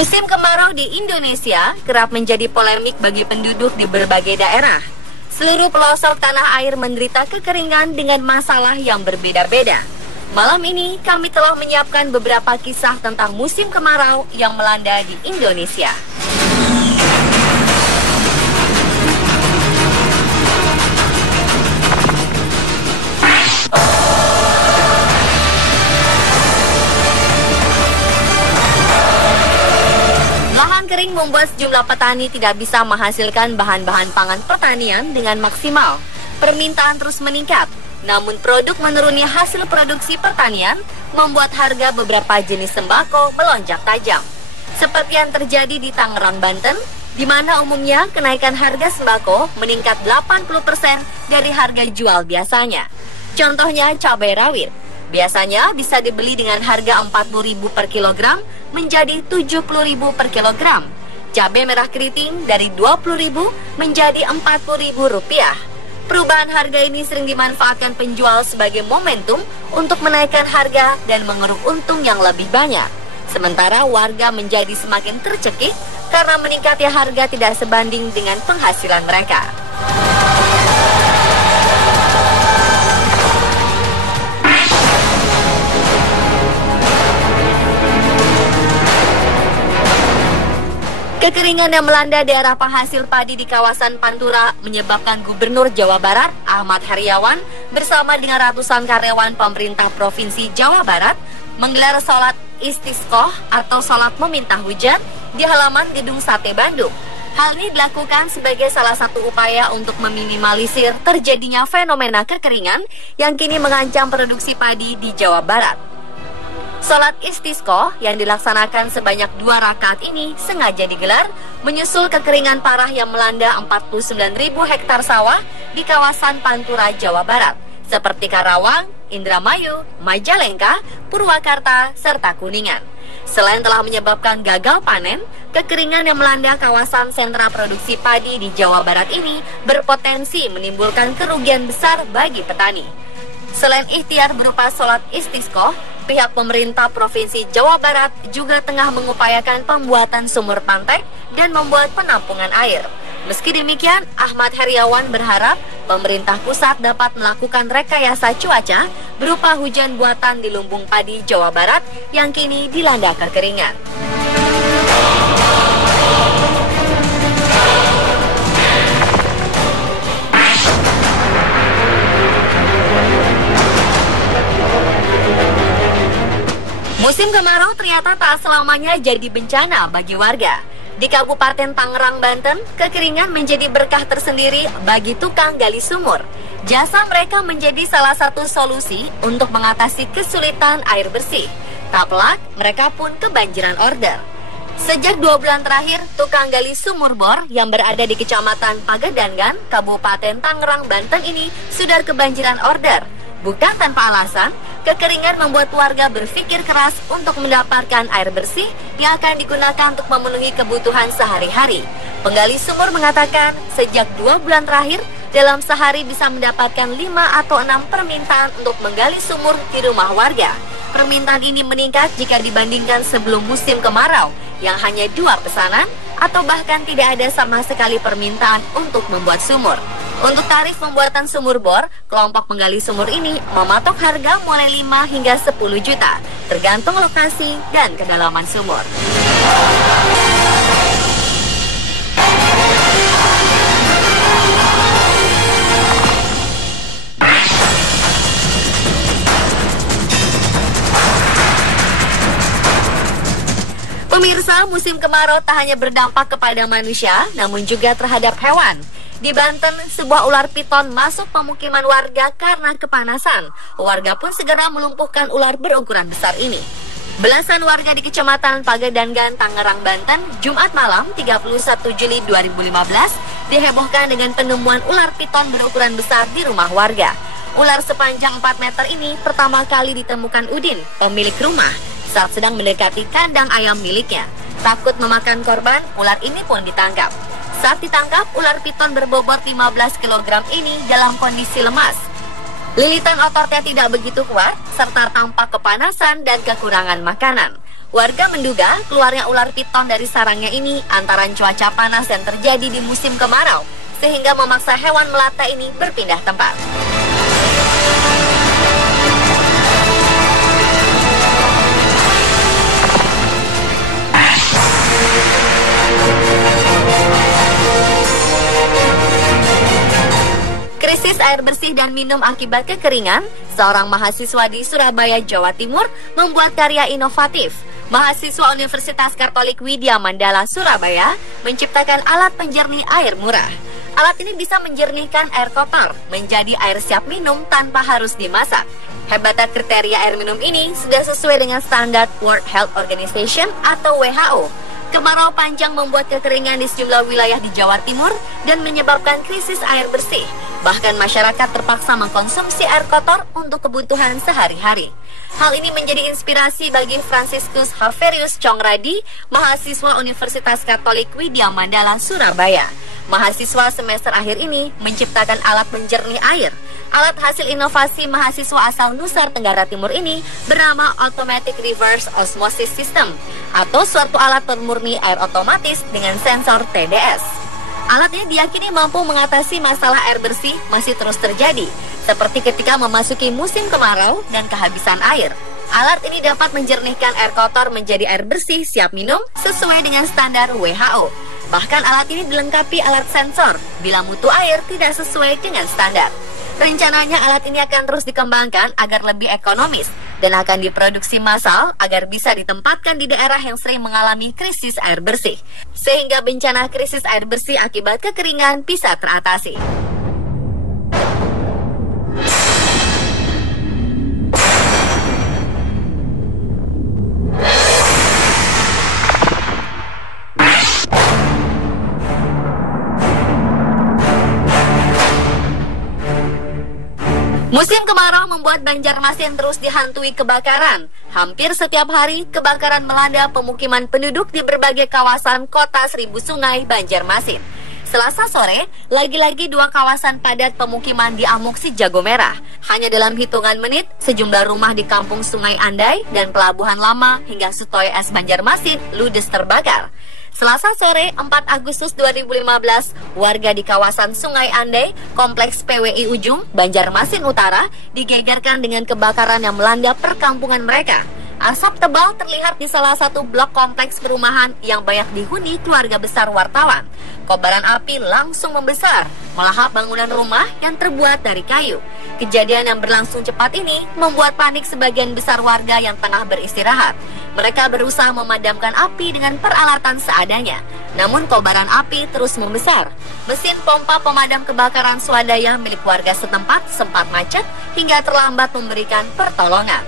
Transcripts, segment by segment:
Musim kemarau di Indonesia kerap menjadi polemik bagi penduduk di berbagai daerah. Seluruh pelosok tanah air menderita kekeringan dengan masalah yang berbeda-beda. Malam ini kami telah menyiapkan beberapa kisah tentang musim kemarau yang melanda di Indonesia. Kering membuat sejumlah petani tidak bisa menghasilkan bahan-bahan pangan pertanian dengan maksimal. Permintaan terus meningkat, namun produk menurunnya hasil produksi pertanian membuat harga beberapa jenis sembako melonjak tajam. Seperti yang terjadi di Tangerang, Banten, di mana umumnya kenaikan harga sembako meningkat 80% dari harga jual biasanya. Contohnya cabai rawit. Biasanya bisa dibeli dengan harga Rp40.000 per kilogram menjadi Rp70.000 per kilogram. Cabai merah keriting dari Rp20.000 menjadi Rp40.000. Perubahan harga ini sering dimanfaatkan penjual sebagai momentum untuk menaikkan harga dan mengeruk untung yang lebih banyak. Sementara warga menjadi semakin tercekik karena meningkatnya harga tidak sebanding dengan penghasilan mereka. Kekeringan yang melanda daerah penghasil padi di kawasan Pantura menyebabkan Gubernur Jawa Barat Ahmad Heriawan bersama dengan ratusan karyawan pemerintah Provinsi Jawa Barat menggelar sholat istisqoh atau sholat meminta hujan di halaman Gedung Sate Bandung. Hal ini dilakukan sebagai salah satu upaya untuk meminimalisir terjadinya fenomena kekeringan yang kini mengancam produksi padi di Jawa Barat. Sholat istisqoh yang dilaksanakan sebanyak 2 rakaat ini sengaja digelar menyusul kekeringan parah yang melanda 49.000 hektar sawah di kawasan Pantura, Jawa Barat, seperti Karawang, Indramayu, Majalengka, Purwakarta, serta Kuningan. Selain telah menyebabkan gagal panen, kekeringan yang melanda kawasan sentra produksi padi di Jawa Barat ini berpotensi menimbulkan kerugian besar bagi petani. Selain ikhtiar berupa sholat istisqoh, pihak pemerintah Provinsi Jawa Barat juga tengah mengupayakan pembuatan sumur pantai dan membuat penampungan air. Meski demikian, Ahmad Heriawan berharap pemerintah pusat dapat melakukan rekayasa cuaca berupa hujan buatan di lumbung padi Jawa Barat yang kini dilanda kekeringan. Musim kemarau ternyata tak selamanya jadi bencana bagi warga. Di Kabupaten Tangerang, Banten, kekeringan menjadi berkah tersendiri bagi tukang gali sumur. Jasa mereka menjadi salah satu solusi untuk mengatasi kesulitan air bersih. Tak pelak, mereka pun kebanjiran order. Sejak 2 bulan terakhir, tukang gali sumur bor yang berada di Kecamatan Pagedangan, Kabupaten Tangerang, Banten ini sudah kebanjiran order. Bukan tanpa alasan, kekeringan membuat warga berpikir keras untuk mendapatkan air bersih yang akan digunakan untuk memenuhi kebutuhan sehari-hari. Penggali sumur mengatakan sejak 2 bulan terakhir, dalam sehari bisa mendapatkan 5 atau 6 permintaan untuk menggali sumur di rumah warga. Permintaan ini meningkat jika dibandingkan sebelum musim kemarau, yang hanya 2 pesanan atau bahkan tidak ada sama sekali permintaan untuk membuat sumur. Untuk tarif pembuatan sumur bor, kelompok penggali sumur ini mematok harga mulai 5 hingga 10 juta, tergantung lokasi dan kedalaman sumur. Pemirsa, musim kemarau tak hanya berdampak kepada manusia, namun juga terhadap hewan. Di Banten, sebuah ular piton masuk pemukiman warga karena kepanasan. Warga pun segera melumpuhkan ular berukuran besar ini. Belasan warga di Kecamatan Pagedangan, Tangerang, Banten, Jumat malam 31 Juli 2015 dihebohkan dengan penemuan ular piton berukuran besar di rumah warga. Ular sepanjang 4 meter ini pertama kali ditemukan Udin, pemilik rumah, saat sedang mendekati kandang ayam miliknya. Takut memakan korban, ular ini pun ditangkap. Saat ditangkap, ular piton berbobot 15 kg ini dalam kondisi lemas. Lilitan ototnya tidak begitu kuat, serta tampak kepanasan dan kekurangan makanan. Warga menduga keluarnya ular piton dari sarangnya ini antara cuaca panas yang terjadi di musim kemarau, sehingga memaksa hewan melata ini berpindah tempat. Krisis air bersih dan minum akibat kekeringan, seorang mahasiswa di Surabaya, Jawa Timur membuat karya inovatif. Mahasiswa Universitas Katolik Widya Mandala, Surabaya menciptakan alat penjernih air murah. Alat ini bisa menjernihkan air kotor menjadi air siap minum tanpa harus dimasak. Hebatnya kriteria air minum ini sudah sesuai dengan standar World Health Organization atau WHO. Kemarau panjang membuat kekeringan di sejumlah wilayah di Jawa Timur dan menyebabkan krisis air bersih. Bahkan masyarakat terpaksa mengkonsumsi air kotor untuk kebutuhan sehari-hari. Hal ini menjadi inspirasi bagi Franciscus Haverius Congradi, mahasiswa Universitas Katolik Widya Mandala, Surabaya. Mahasiswa semester akhir ini menciptakan alat penjernih air. Alat hasil inovasi mahasiswa asal Nusa Tenggara Timur ini bernama Automatic Reverse Osmosis System, atau suatu alat pemurni air otomatis dengan sensor TDS. Alat ini diyakini mampu mengatasi masalah air bersih masih terus terjadi, seperti ketika memasuki musim kemarau dan kehabisan air. Alat ini dapat menjernihkan air kotor menjadi air bersih siap minum sesuai dengan standar WHO. Bahkan alat ini dilengkapi alat sensor bila mutu air tidak sesuai dengan standar. Rencananya alat ini akan terus dikembangkan agar lebih ekonomis dan akan diproduksi massal agar bisa ditempatkan di daerah yang sering mengalami krisis air bersih, sehingga bencana krisis air bersih akibat kekeringan bisa teratasi. Musim kemarau membuat Banjarmasin terus dihantui kebakaran. Hampir setiap hari, kebakaran melanda pemukiman penduduk di berbagai kawasan kota Seribu Sungai, Banjarmasin. Selasa sore, lagi-lagi dua kawasan padat pemukiman di Amuk si Jago Merah. Hanya dalam hitungan menit, sejumlah rumah di Kampung Sungai Andai dan Pelabuhan Lama hingga Sutoyo S Banjarmasin ludes terbakar. Selasa sore 4 Agustus 2015, warga di kawasan Sungai Andai, Kompleks PWI Ujung, Banjarmasin Utara, digegerkan dengan kebakaran yang melanda perkampungan mereka. Asap tebal terlihat di salah satu blok kompleks perumahan yang banyak dihuni keluarga besar wartawan. Kobaran api langsung membesar, melahap bangunan rumah yang terbuat dari kayu. Kejadian yang berlangsung cepat ini membuat panik sebagian besar warga yang tengah beristirahat. Mereka berusaha memadamkan api dengan peralatan seadanya. Namun kobaran api terus membesar. Mesin pompa pemadam kebakaran swadaya milik warga setempat sempat macet hingga terlambat memberikan pertolongan.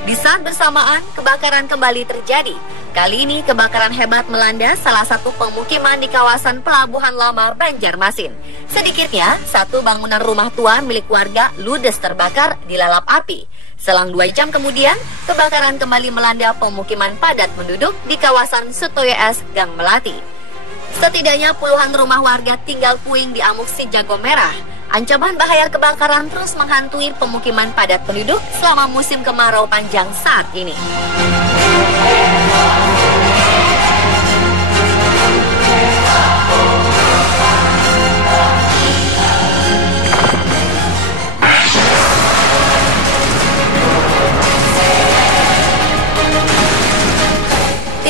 Di saat bersamaan, kebakaran kembali terjadi. Kali ini kebakaran hebat melanda salah satu pemukiman di kawasan Pelabuhan Lama, Banjarmasin. Sedikitnya, satu bangunan rumah tua milik warga ludes terbakar dilalap api. Selang 2 jam kemudian, kebakaran kembali melanda pemukiman padat penduduk di kawasan Sutoyo S, Gang Melati. Setidaknya puluhan rumah warga tinggal puing di Amuk si Jago Merah. Ancaman bahaya kebakaran terus menghantui pemukiman padat penduduk selama musim kemarau panjang saat ini.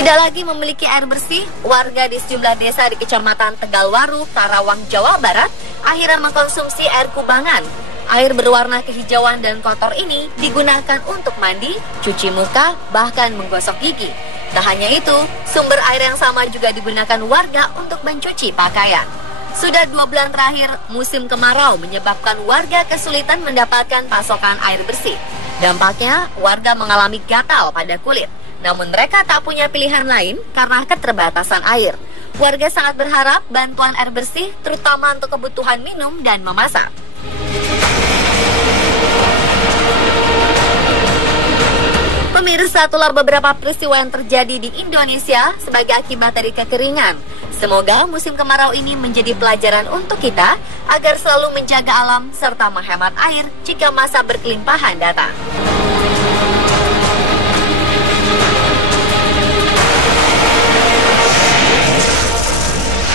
Tidak lagi memiliki air bersih, warga di sejumlah desa di Kecamatan Tegalwaru, Karawang, Jawa Barat akhirnya mengkonsumsi air kubangan. Air berwarna kehijauan dan kotor ini digunakan untuk mandi, cuci muka, bahkan menggosok gigi. Tak hanya itu, sumber air yang sama juga digunakan warga untuk mencuci pakaian. Sudah 2 bulan terakhir, musim kemarau menyebabkan warga kesulitan mendapatkan pasokan air bersih. Dampaknya, warga mengalami gatal pada kulit. Namun mereka tak punya pilihan lain karena keterbatasan air. Warga sangat berharap bantuan air bersih terutama untuk kebutuhan minum dan memasak. Pemirsa, itulah beberapa peristiwa yang terjadi di Indonesia sebagai akibat dari kekeringan. Semoga musim kemarau ini menjadi pelajaran untuk kita agar selalu menjaga alam serta menghemat air jika masa berkelimpahan datang.